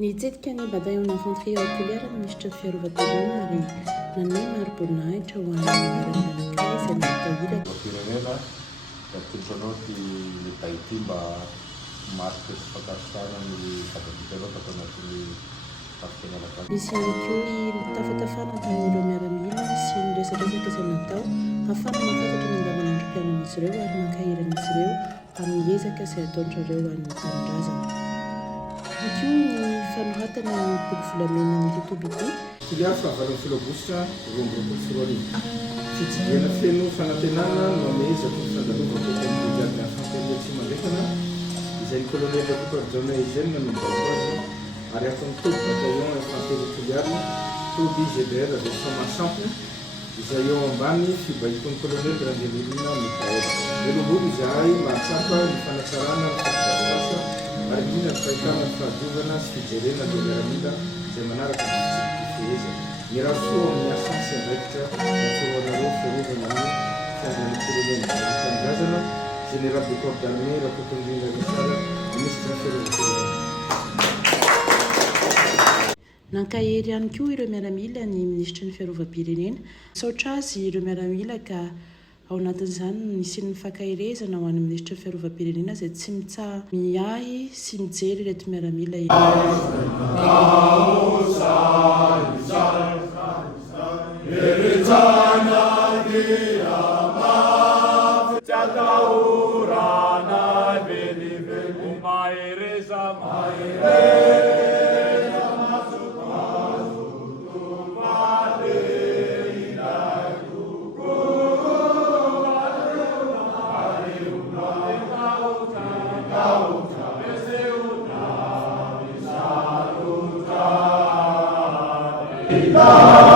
Nitsetika ny bataillon d'infanterie oculaire ny ministre ny fiarovan-tenona ary nanome maro-boninahitra ho an'ny miaramila anankiray izay nahita ilaka. Firenena atolotra ty Tahiti mba marika sy fankasitrahana ny zava-bitany tao anatin'ny fafirenena. Misy ihany koa ny tafatafana tamin'ireo miaramila sy ny resadresaka izay natao ahafahana mahafantatra ny andavanandrom-piainan'izy ireo ary mankahirana izy ireo amin'ny ezaka izay ataon'ireo amin'ny tanindrazana. Koa ny fanoratana ny boky volamena ny Youtube ity. Filiary fahavalon'ny filabositra roambroapolo sy roa arivo. Fijiliana feno fanantenana no amezako ny fandalovako ny brigade d'infanterie tsy mandrefana izay ny colonel Rakoto Eugène no mibaiko azy ary atao tody bataillon infanterie filiary tody GDR de Somasampo izay eo ambany fibaikoan'ny colonel Rangelina Mikael. Velombolo izahay mahatsapa ny fanatsarana ny fahavalasa ary mihina ny fahitana ny fahadiovana sy fijerena ny miaramila izay manaraka ny fiheza. Miarahaba soa amin'ny asa sy andraikitra ny fiarovana fiandriana firenena ny tanindrazana général de corps d'armée Rakoto Richard, ministre ny fiarovan-tenona. Nankahery ihany koa ireo miaramila ny ministra ny fiarovam-pirenena. Saotra azy ireo miaramila ka ao anatin'izany nisy ny fankahirezana ho an'ny ministra ny fiarovam-pirenena izay tsy mitsaha miahy sy mijery ireto miaramila Amen.